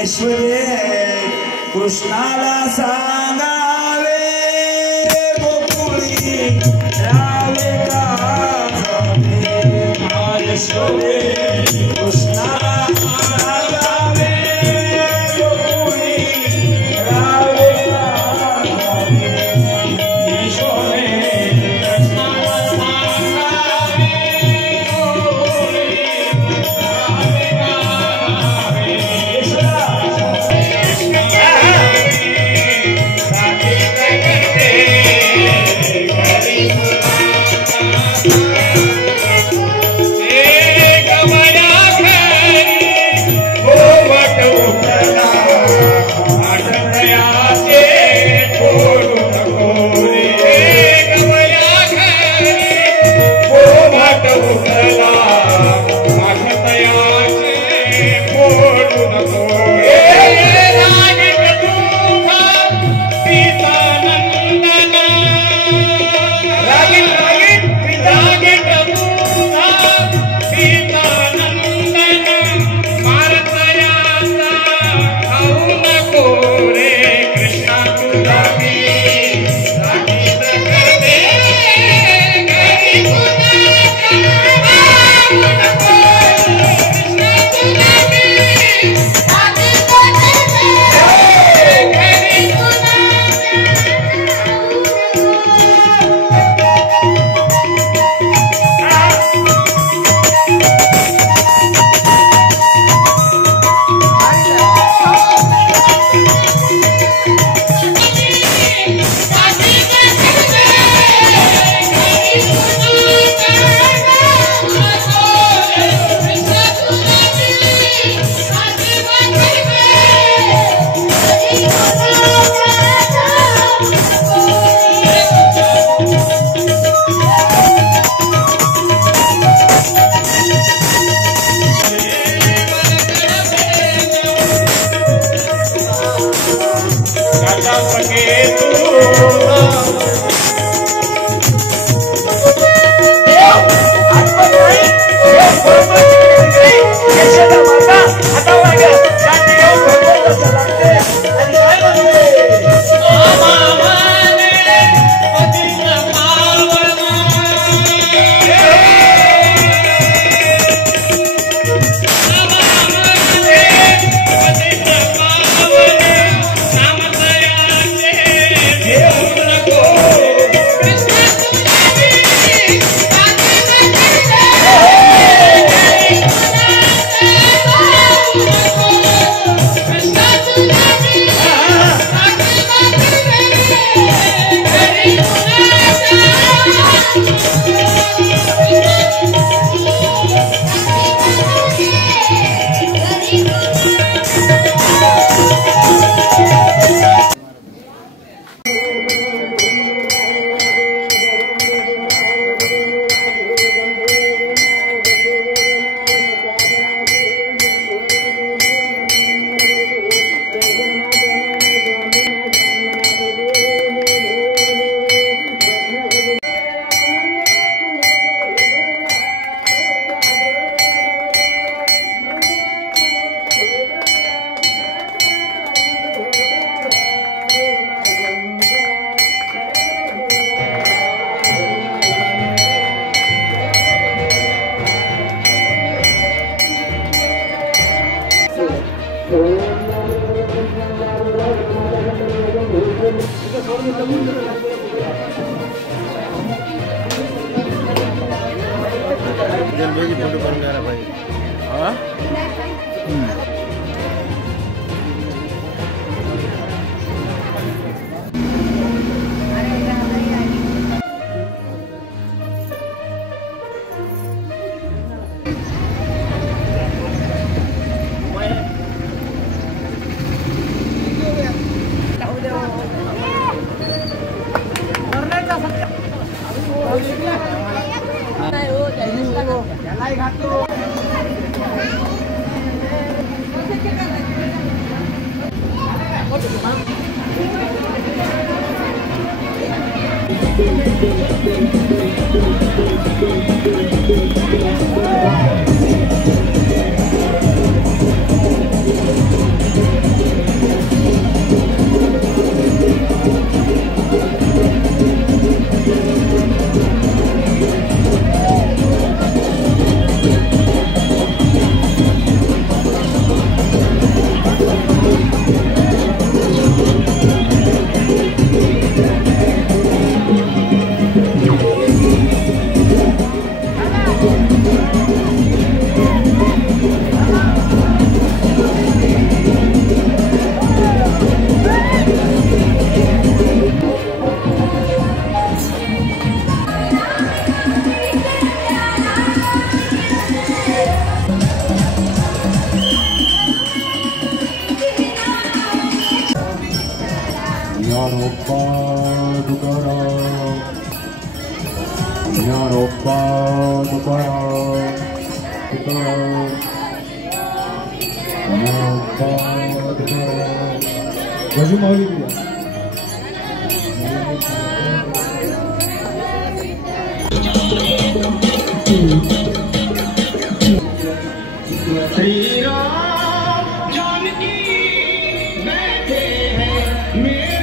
यशोदे कृष्णाला सांगावे गोकुळी रावे का यशोदे कृष्णाला सांगावे गोकुळी रावे का यशोदे कृष्णाला सांगावे गोकुळी रावे फोटो बन गया भाई। हाँ Thank you. ज्ञानोपान तुकाराम तुकाराम ज्ञानोपान तुकाराम भजन माऊली बोला श्री राम जानकी बैठे हैं मेरे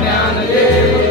ज्ञानदेव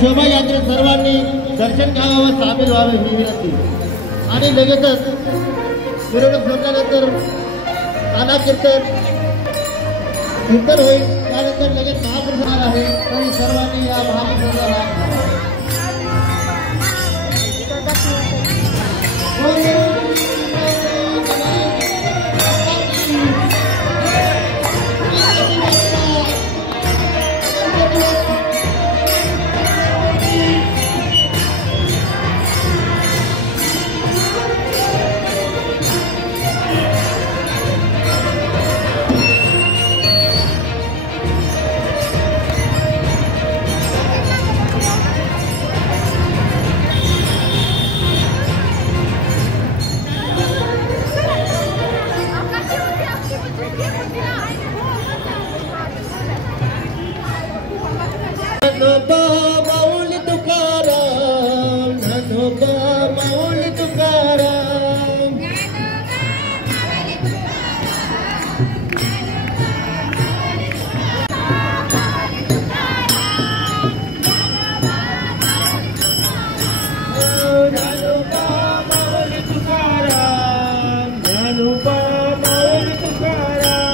शोभायात्रेत सर्वांनी दर्शन घ्यावं व सामील व्हावे ही विनंती. आणि लगेचच मिरवणूक संपल्यानंतर नाना कीर्तन होईल. त्यानंतर लगेच महाप्रसाद आहे. तरी सर्वांनी या महाप्रसादाला माऊल तुकाराम, ज्ञानोबा माऊल तुकाराम, ज्ञानोबा माऊल तुकाराम, ज्ञानोबा माऊल तुकाराम,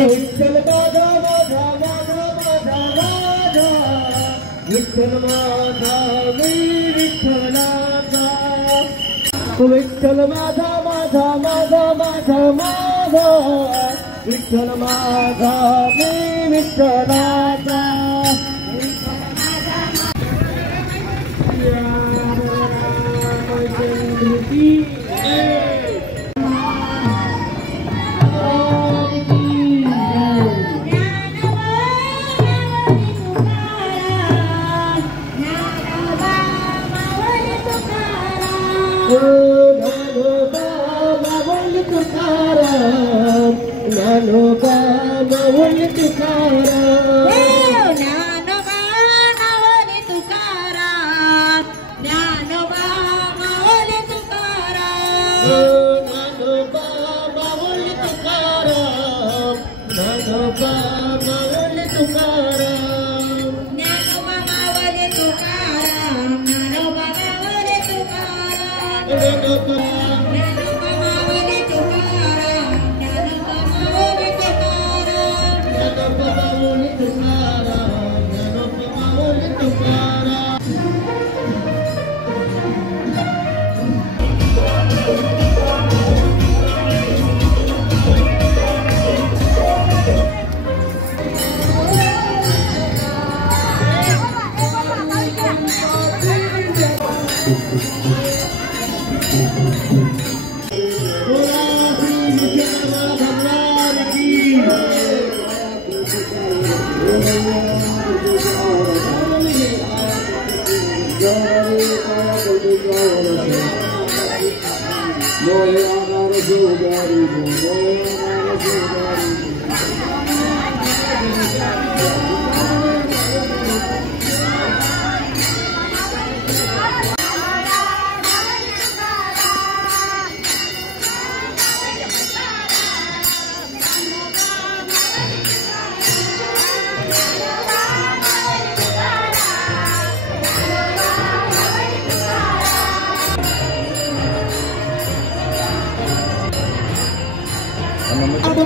विठ्ठल माझा माझा माझा माझा माझा, विठ्ठल माझा मी विठ्ठलाचा, विठ्ठल माझा माझा माझा माझा माझा, विठ्ठल माझा मी विठ्ठलाचा.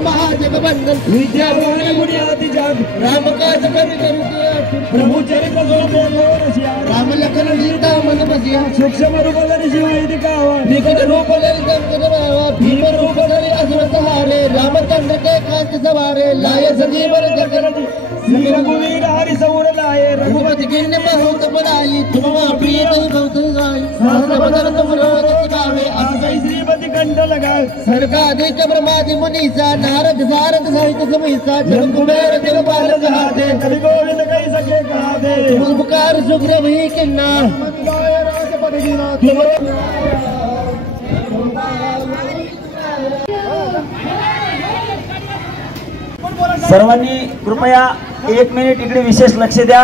महाजगबंधन विद्यावान बुनियादी जाग राम काज करि करि प्रभु चरित्र राम लखन सीता मन बसिया सूक्ष्म रूप धरि शिव दिखावा निकट रूप धरि दंड करावा भीम रूप धरि असुर सहारे रामचंद्र के कांच सवारे लाए संजीवन जगन श्री रघुवीर हरि सौर लाए रघुपति कीन्ह बहुत बनाई तुम प्रिय बहुत गाई सहस्र बदन तुम रोज गावे आसई श्रीपति कंठ लगाए सरकादिक ब्रह्मादि मुनीसा नारद सारद सहित समीसा जग कुबेर दिगपाल कहाते कवि गोविंद कहि सके कहाते तुम पुकार सुग्रीव ही किन्ना सर्वांनी कृपया 1 मिनिट इकडे विशेष लक्ष द्या।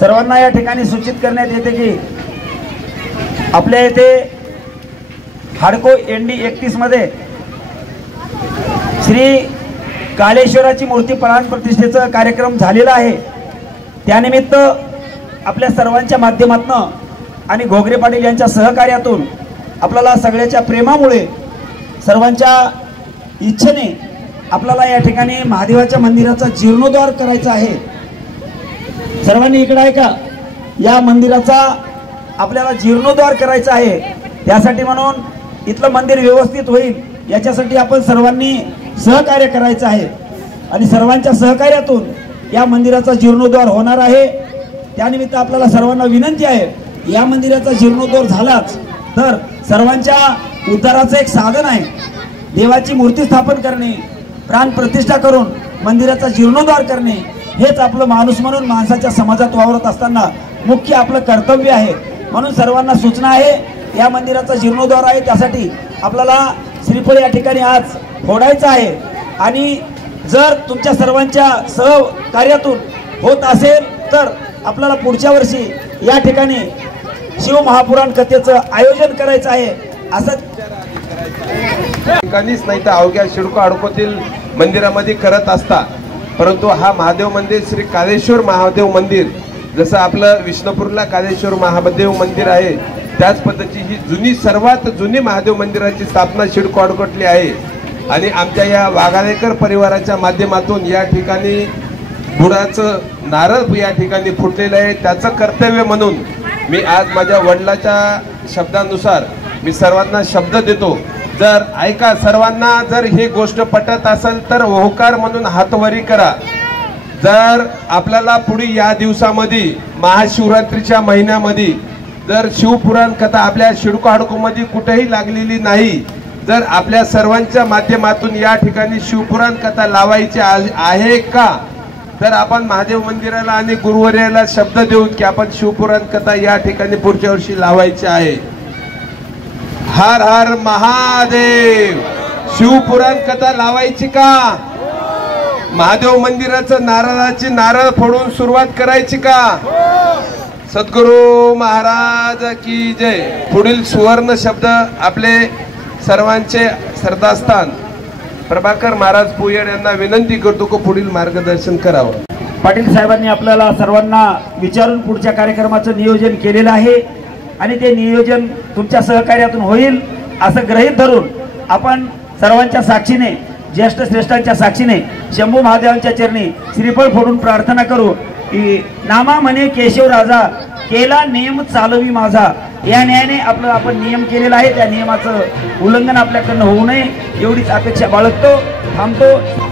सर्वांना या ठिकाणी सूचित करण्यात येते की आपल्या येथे हाडको एंडी 31 मध्ये श्री कालेश्वराची मूर्ती प्राण प्रतिष्ठेचा कार्यक्रम झालेला आहे। त्यानिमित्त आपल्या सर्वांच्या माध्यमातून आणि घोगरे पाटील यांच्या सहकार्यातून आपल्याला सगळ्याच्या प्रेमामुळे सर्वांच्या इच्छेने आपल्याला या ठिकाणी महादेवाच्या मंदिराचा जीर्णोद्धार करायचा आहे। सर्वांनी इकडे ऐका, या मंदिराचा आपल्याला जीर्णोद्धार करायचा आहे। त्यासाठी म्हणून इथलं मंदिर व्यवस्थित होईल याच्यासाठी आपण सर्वांनी सहकार्य करायचं आहे आणि सर्वांच्या सहकार्यातून या मंदिराचा जीर्णोद्धार होणार आहे। त्यानिमित्त आपल्याला सर्वांना विनंती आहे, या मंदिराचा जीर्णोद्धार झालाच तर सर्वांच्या उद्धाराचं एक साधन आहे। देवाची मूर्ती स्थापन करणे, प्राण प्रतिष्ठा करून मंदिराचा जीर्णोद्धार करणे हेच आपलं माणूस म्हणून माणसाच्या समाजात वावरत असताना मुख्य आपलं कर्तव्य आहे। म्हणून सर्वांना सूचना आहे, या मंदिराचा जीर्णोद्धार आहे त्यासाठी आपल्याला श्रीफळ या ठिकाणी आज फोडायचं आहे आणि जर तुमच्या सर्वांच्या सहकार्यातून होत असेल तर आपल्याला पुढच्या वर्षी या ठिकाणी शिव महापुराण कथेचं आयोजन करायचं आहे। असं ठिकाणीच नाही तर अवघ्या शिडको हाडकोतील मंदिरामध्ये करत असता, परंतु हा महादेव मंदिर श्री कालेश्वर महादेव मंदिर जसं आपलं विष्णुपूरला कालेश्वर महादेव मंदिर आहे त्याच पद्धतीची ही जुनी सर्वात जुनी महादेव मंदिराची स्थापना शिडको हाडकोटली आहे। आणि आमच्या या वाघाळेकर परिवाराच्या माध्यमातून या ठिकाणी गुळाचं नारळ या ठिकाणी फुटलेलं आहे। त्याचं कर्तव्य म्हणून मी आज माझ्या वडिलाच्या शब्दानुसार मी सर्वांना शब्द देतो, जर ऐका सर्वांना, जर ही गोष्ट पटत असेल तर होकार म्हणून हातवरी करा। जर आपल्याला पुढे या दिवसामध्ये महाशिवरात्रीच्या महिन्यामध्ये जर शिवपुराण कथा आपल्या शिडको हाडको मध्ये कुठेही लागलेली नाही, जर आपल्या सर्वांच्या माध्यमातून या ठिकाणी शिवपुराण कथा लावायची आहे का, तर आपण महादेव मंदिराला आणि गुरुवर्याला शब्द देऊन की आपण शिवपुराण कथा या ठिकाणी पुढच्या वर्षी लावायची आहे. हर हर महादेव. शिवपुराण कथा लावायची का? महादेव मंदिराचं नारळाची नारळ फोडून सुरुवात करायची का? सद्गुरु महाराज की जय. पुढील सुवर्ण शब्द आपले सर्वांचे श्रद्धास्थान प्रभाकर महाराज पुयड यांना विनंती करतो की पुढील मार्गदर्शन करावं. पाटील साहेबांनी आपल्याला सर्वांना विचारून पुढच्या कार्यक्रमाचं नियोजन केलेलं आहे आणि ते नियोजन तुमच्या सहकार्यातून होईल असं गृहीत धरून आपण सर्वांच्या साक्षीने, ज्येष्ठ श्रेष्ठांच्या साक्षीने शंभू महादेवांच्या चरणी श्रीफळ फोडून प्रार्थना करू की नामा म्हणे केशव राजा केला नियम चालवी माझा. या न्यायाने आपलं आपण नियम केलेला आहे, त्या नियमाचं उल्लंघन आपल्याकडनं होऊ नये एवढीच अपेक्षा बाळगतो. थांबतो.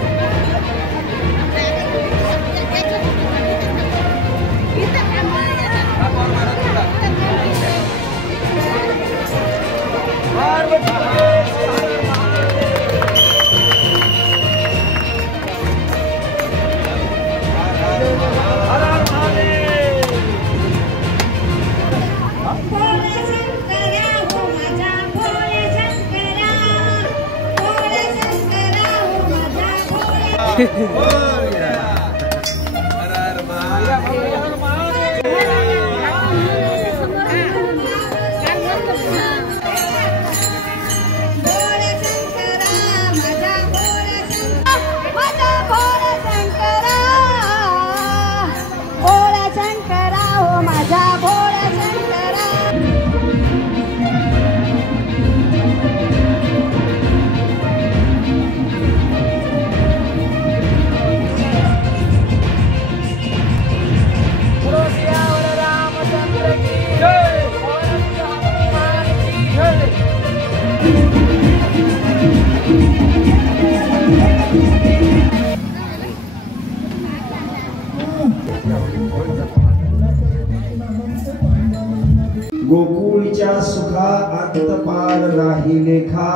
गोकुळच्या सुखा अंतपार राहिले खा.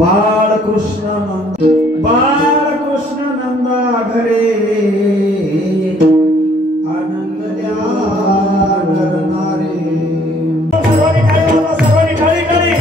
बाळकृष्ण नंदा घरे आनंद द्या नरनारे. सर्वांनी खाली खाली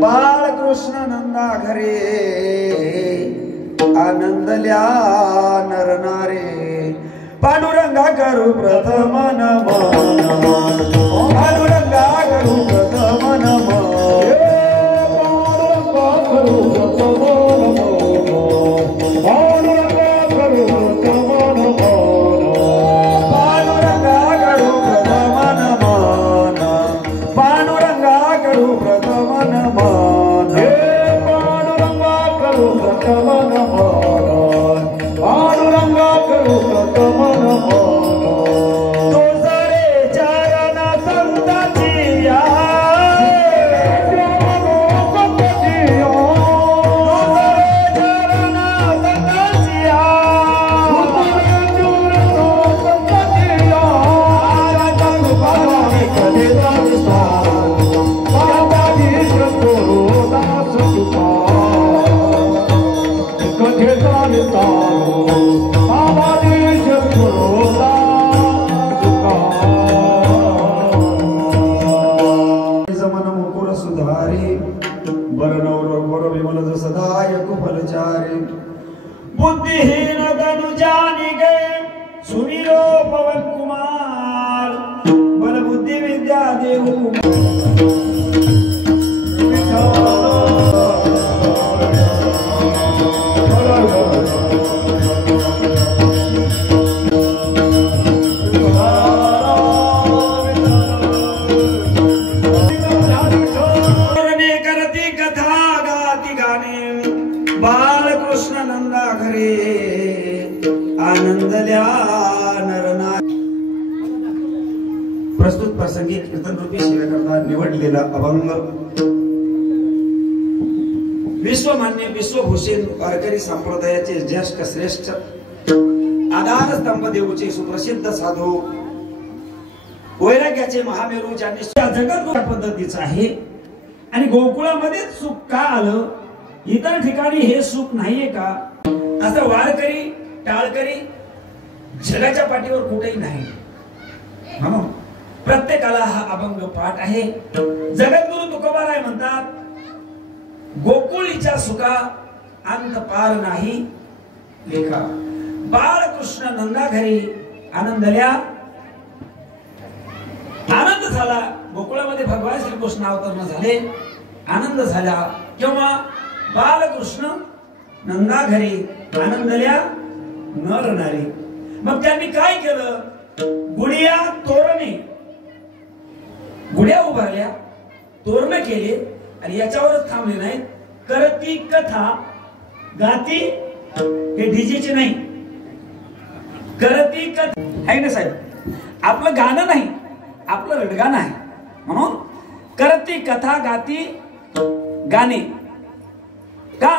बाळकृष्ण नंदा घरे आनंदल्या नरनारे. पांडुरंगा करू प्रथम नमन, पांडुरंगा करू प्रथम नमन, पांडुरंगा करू प्रथम नमन, पांडुरंगा करू प्रथम नमन, पांडुरंगा करू प्रथम नमन, पांडुरंगा करू प्रथम नमन, पांडुरंगा करू प्रथम नमन, पांडुरंगा करू प्रथम नमन. तुझ रे पवन कुमार बल बुद्धि विद्या देऊ बाळकृष्ण नंदा घरे आनंद द्या नरना। प्रस्तुत प्रसंगी कीर्तन रूपी सेवेकरता निवडलेला अभंग विश्वमान्य विश्वभूषण वारकरी संप्रदायाचे ज्येष्ठ श्रेष्ठ आधार स्तंभ देऊचे सुप्रसिद्ध साधू वैराग्याचे महामेरू ज्यांनी जगत पद्धतीचा आहे आणि गोकुळामध्ये सुख का आलं, इतर ठिकाणी हे सुख नाहीये का, असं वारकरी टाळकरी जगाच्या पाठीवर कुठेही नाही। म्हणून प्रत्येकाला हा अभंग पाठ आहे। जगद्गुरु तुकोबाराय म्हणतात, गोकुळीच्या सुखा अंत पार नाही लेखा। बाळकृष्ण नंदा घरी आनंदल्या, आनंद झाला। गोकुळामध्ये भगवान श्रीकृष्ण अवतरण झाले, आनंद झाला। किंवा बालकृष्ण नंदा घरी आनंदल्या नर नारी। मग त्यांनी काय केलं, गुढिया तोरणे, गुढ्या उभारल्या, तोरण केले आणि याच्यावरच थांबले नाहीत। करती कथा गाती, हे डीजेचे नाही, करती कथा आहे ना साहेब, आपलं गाणं नाही, आपलं रडगाणं आहे। म्हणून करती कथा गाती गाणे का,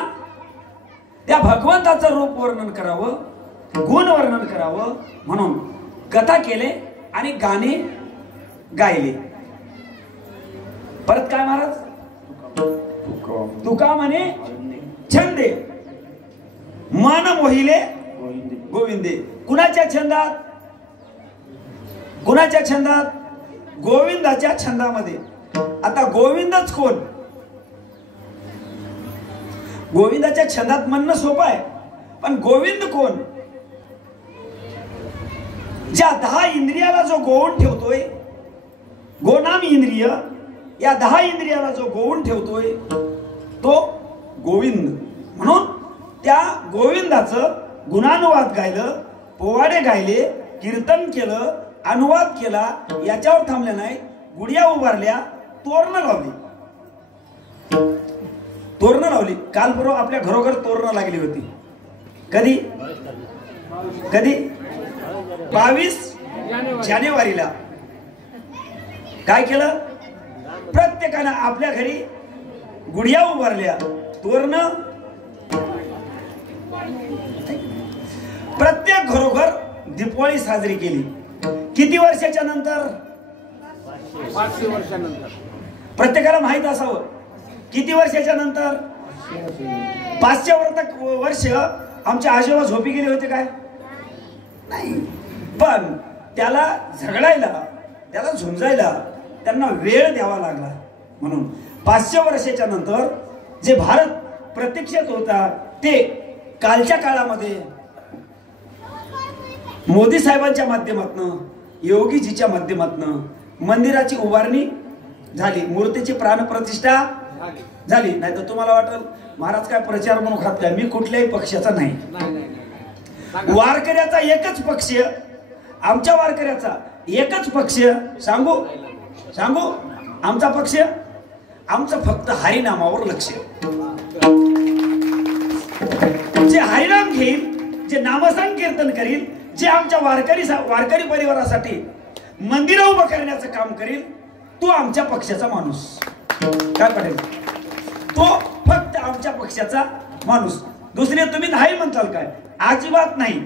त्या भगवंताचं रूप वर्णन करावं, गुण वर्णन करावं म्हणून कथा केले आणि गाणे गायले। परत काय महाराज, तुका म्हणे छंदे मन मोहिले गोविंदे। कुणाच्या छंदात, कुणाच्या छंदात, गोविंदाच्या छंदामध्ये। आता गोविंदच कोण, गोविंदाच्या छंदात म्हणणं सोपं आहे, पण गोविंद कोण, ज्या 10 इंद्रियाला जो गोवून ठेवतोय, गोनाम इंद्रिय, या 10 इंद्रियाला जो गोवून ठेवतोय तो गोविंद। म्हणून त्या गोविंदाचं गुणानुवाद गायलं, पोवाडे गायले, कीर्तन केलं, अनुवाद केला, याच्यावर थांबले नाही। गुढिया उभारल्या, तोरण लावली, तोरण लावली। काल परवा आपल्या घरोघर तोरण लागली होती। कधी कधी 22 जानेवारीला काय केलं, प्रत्येकानं आपल्या घरी गुढिया उभारल्या, तोरण, प्रत्येक घरोघर दीपावली साजरी केली। किती वर्षाच्या नंतर, 500 वर्षानंतर। प्रत्येकाला माहित असावं किती वर्षाच्या नंतर। 500 वर्ष आमच्या आजोबा झोपी गेले होते काय, नाही, पण त्याला झगडायला, त्याला झुंजायला त्यांना वेळ द्यावा लागला। म्हणून 500 वर्षाच्या नंतर जे भारत प्रतीक्षेत होता ते कालच्या काळामध्ये मोदी साहेबांच्या माध्यमातून, योगीजीच्या माध्यमातून मंदिराची उभारणी झाली, मूर्तीची प्राणप्रतिष्ठा झाली। नाही तर तुम्हाला वाटेल महाराज काय प्रचार म्हणून खात काय, मी कुठल्याही पक्षाचा नाही, वारकऱ्याचा एकच पक्ष, आमच्या वारकऱ्याचा एकच पक्ष। सांगू सांगू आमचा पक्ष, आमचं फक्त हरिनामावर लक्ष। जे हरिनाम घेईल, जे नामसंकीर्तन करील, जे आमच्या वारकरी परिवारासाठी मंदिर उभं करण्याचं काम करील, तो आमच्या पक्षाचा माणूस। काय पडेल, तो फक्त आमच्या पक्षाचा माणूस। दुसरे तुम्ही नाही म्हणताल काय, अजिबात नाही।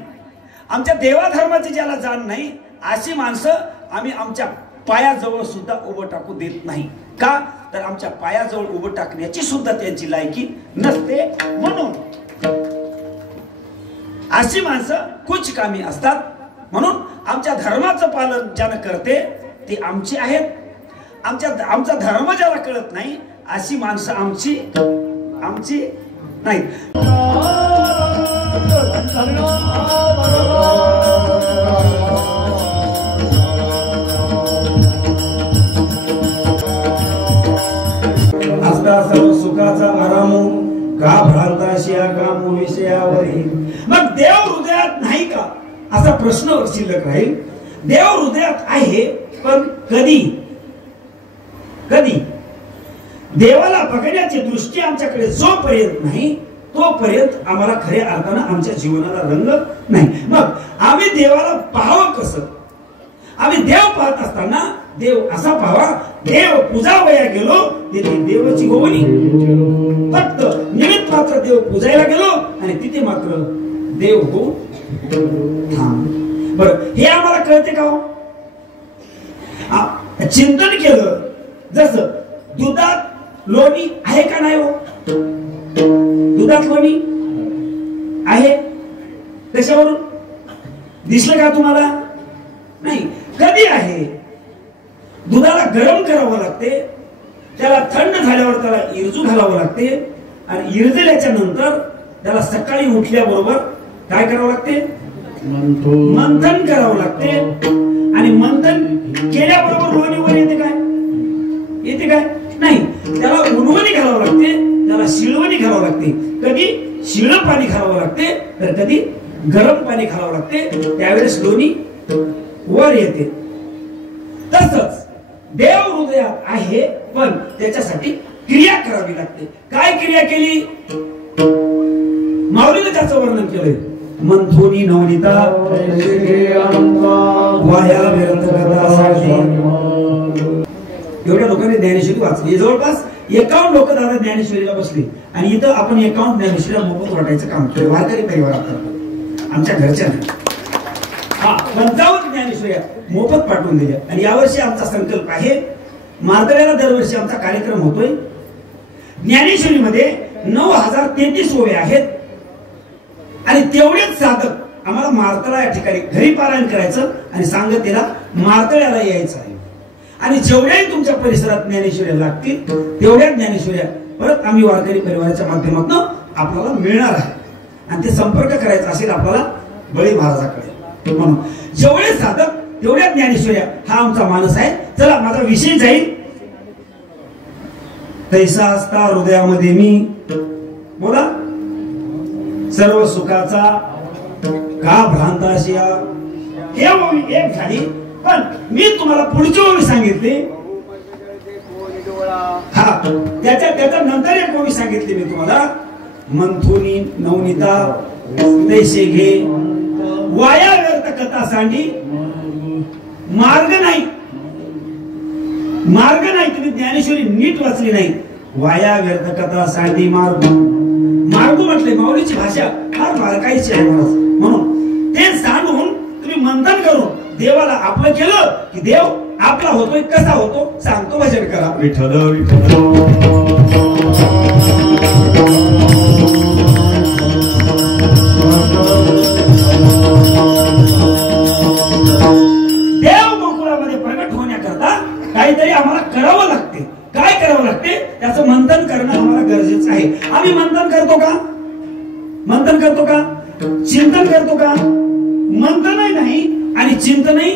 आमच्या देवाधर्माची ज्याला जाण नाही अशी माणसं आम्ही आमच्या पायाजवळ सुद्धा उभं टाकू देत नाही। का तर आमच्या पायाजवळ उभं टाकण्याची सुद्धा त्यांची लायकी नसते। म्हणून अशी माणसं कुछ कामी असतात। म्हणून आमच्या धर्माचं पालन ज्यानं करते ते आमची आहेत। आमचा धर्म ज्याला कळत नाही अशी माणसं आमची नाही। असता सर्व सुखाचा आराम का भ्रांताशिया काम विषयावरी. मग देव हृदयात नाही का असा प्रश्न शिल्लक राहील. देव हृदयात आहे, पण कधी कधी देवाला बघण्याची दृष्टी आमच्याकडे जोपर्यंत नाही तोपर्यंत आम्हाला खऱ्या अर्थानं आमच्या जीवनाला रंग नाही. मग आम्ही देवाला पाहावं कसं? आम्ही देव पाहत असताना देव असा पाहावा, देव पूजावया गेलो तिथे देवाची गोवणी, फक्त निमित्त मात्र देव पूजायला गेलो आणि तिथे मात्र देव हो थांब. बरं, हे आम्हाला कळते का हो? चिंतन केलं जसं दुधात लोणी आहे का नाही हो? दुधात लोणी आहे, कशावरून दिसलं का तुम्हाला? नाही. कधी आहे? दुधाला गरम करावं लागते, त्याला थंड झाल्यावर त्याला इरजू घालावं लागते आणि इरजल्याच्या नंतर त्याला सकाळी उठल्याबरोबर काय करावं लागते? मंथन करावं लागते. आणि मंथन केल्याबरोबर लोणीवर येते काय? येते काय? नाही. त्याला उन्वणी घालावं लागते, त्याला शिळवणी घालावं लागते. कधी शिळ पाणी घालावं लागते तर कधी गरम पाणी घालावं लागते, त्यावेळेस लोणी वर येते. तसंच देव हृदयात आहे, पण त्याच्यासाठी क्रिया करावी लागते. काय क्रिया केली? माऊलीने त्याचं वर्णन केलंय. मंथोनी नवनीता वाया व्यर्थ करता. एवढ्या लोकांनी ज्ञानेश्वरी वाचली. जवळपास 51 लोक दादा ज्ञानेश्वरीला बसले आणि इथं आपण 51 ज्ञानेश्वरीला मोफत वाटायचं काम केलं. वारकरी परिवार करतो आमच्या घरच्याने. 55 ज्ञानेश्वऱ्या मोफत पाठवून दिल्या. आणि यावर्षी आमचा संकल्प आहे, मार्दळ्याला दरवर्षी आमचा कार्यक्रम होतोय. ज्ञानेश्वरीमध्ये 9033 ओव्या आहेत आणि तेवढेच साधक आम्हाला मार्दळा या ठिकाणी घरी पारायण करायचं आणि सांगतेला मार्दळ्याला यायचं आहे. आणि जेवढ्याही तुमच्या परिसरात ज्ञानेश्वऱ्या लागतील तेवढ्या ज्ञानेश्वऱ्या परत आम्ही वारकरी परिवाराच्या माध्यमातून आपल्याला मिळणार आहे. आणि ते संपर्क करायचा असेल आपल्याला बळी महाराजाकडे. म्हणून जेवढे साधक तेवढ्या ज्ञानेश्वऱ्या हा आमचा मानस आहे. चला, माझा विषय जाईल. तैसा असता हृदयामध्ये मी, बोला, सर्व सुखाचा का भ्रांताशिया. हे ओवी एक झाली, पण मी तुम्हाला पुढची ओवी सांगितली. हा, त्याच्या नंतर एक ओवी सांगितली मी तुम्हाला. मंथुनी नवनीता तैसे घे वाया व्यर्थ कथा सांडी. मार्ग नाही, मार्ग नाही. तुम्ही ज्ञानेश्वरी नीट वाचली नाही. वाया व्यर्थ कथा सांडी मार्ग. मार्ग म्हटले माऊलीची भाषा फार बारकाईची आहे म्हणून ते सांगून तुम्ही मंथन करून देवाला आपलं केलं की देव आपला होतोय. कसा होतो सांगतो, भजन करा. विठ्ठल विठ्ठल देव गोकुळामध्ये प्रगट होण्याकरता काहीतरी आम्हाला करावं लागते. काय करावं लागते? त्याचं मंथन करणं आम्हाला गरजेचं आहे. आम्ही मंथन करतो का? मंथन करतो का? चिंतन करतो का? मंथनही नाही आणि चिंतनही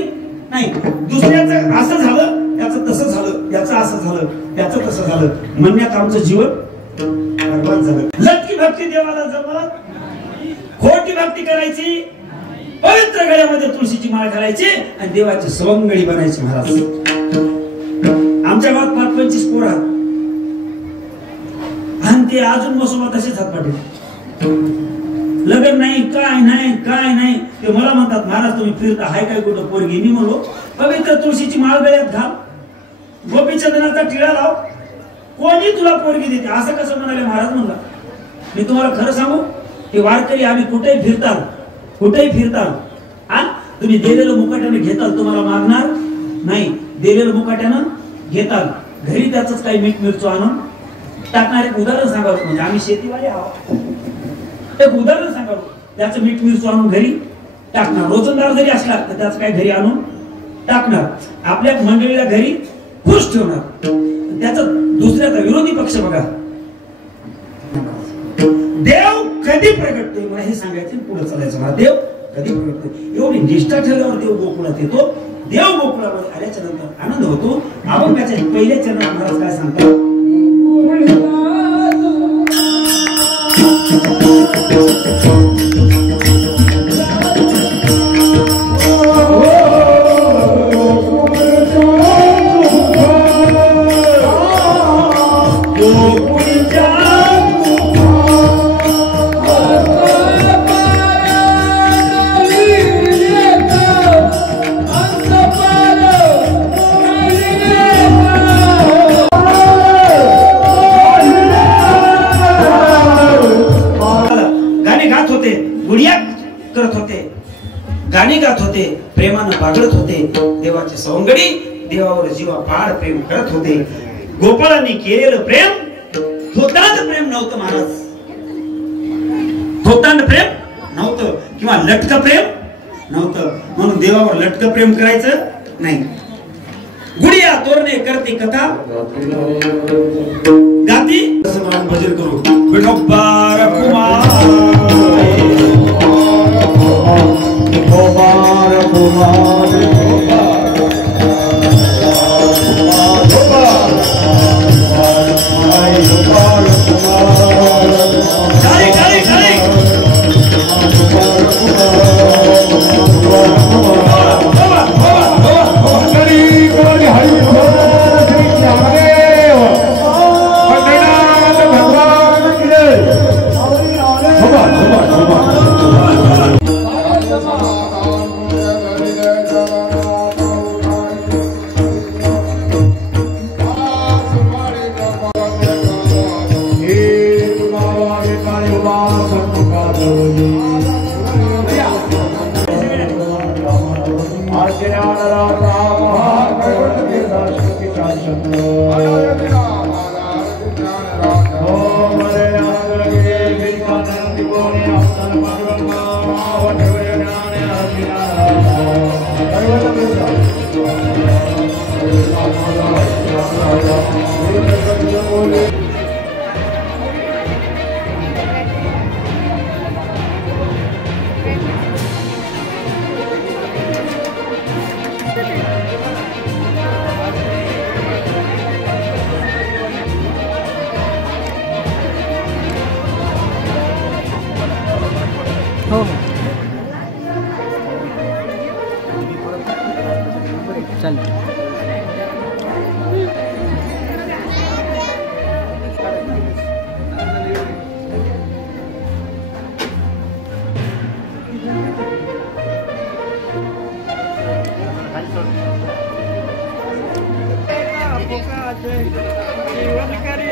नाही. दुसऱ्याचं असं झालं, त्याचं तसं झालं, त्याचं असं झालं, त्याचं तसं झालं म्हणण्यात आमचं जीवन बरबाद झालं. लटकी भक्ती देवाला जमत, खोटी भक्ती करायची, पवित्र गळ्यामध्ये तुळशीची माळ घालायची आणि देवाची सवंगडी बनायची. महाराज, आमच्या गावात 25 पोर आहेत आणि ते अजून मसोबा तसेच हात पाठवले. लग्न नाही, काय नाही, काय नाही. ते मला म्हणतात, महाराज तुम्ही फिरता हाय काय कुठं पोरगी? मी म्हणलो, पवित्र तुळशीची माळ गळ्यात घाल, गोपीचंदनाचा टिळा लाव, कोणी तुला पोरगी देते? असं कसं म्हणाले महाराज? म्हणला, मी तुम्हाला खरं सांगू, हे वारकरी आम्ही कुठेही फिरताल, कुठेही फिरताल, तुम्ही दिलेलं मुकाट्यानं घेताल, तुम्हाला मागणार नाही. दिलेलं मुकाट्यानं घेताल, घरी त्याच काही मीठ मिरचो आणून टाकणार. एक उदाहरण सांगावं, म्हणजे आम्ही शेतीवाले आहोत. एक उदाहरण सांगावं, त्याचं मीठ मिरचो आणून घरी टाकणार. रोजंदार जरी असला तर त्याचं काय घरी आणून टाकणार. आपल्या मंडळीला घरी खुश ठेवणार. त्याचा दुसऱ्याचा विरोधी पक्ष बघा. देव कधी प्रगटतोय मला हे सांगायचं, पुढे चालायचं. मला देव कधी एवढी निष्ठा ठेवल्यावर देव गोकुळात येतो. देव गोकुळामध्ये आल्याच्या नंतर आनंद होतो. अभंगाच्या पहिल्या चरणात महाराज काय सांगतात, गाणी गात होते, प्रेमानं बागडत होते, देवाचे सौंगडी देवावर जीवा पाड प्रेम करत होते. गोपाळांनी केलेलं प्रेम थोतांड प्रेम नव्हतं महाराज, थोतांड प्रेम नव्हतं किंवा लटक प्रेम नव्हतं. म्हणून देवावर लटक प्रेम करायचं नाही. गुडिया तोरणे करते कथा गाती भजन करू विठोबार कुमार कुमार कुमार जीवन करी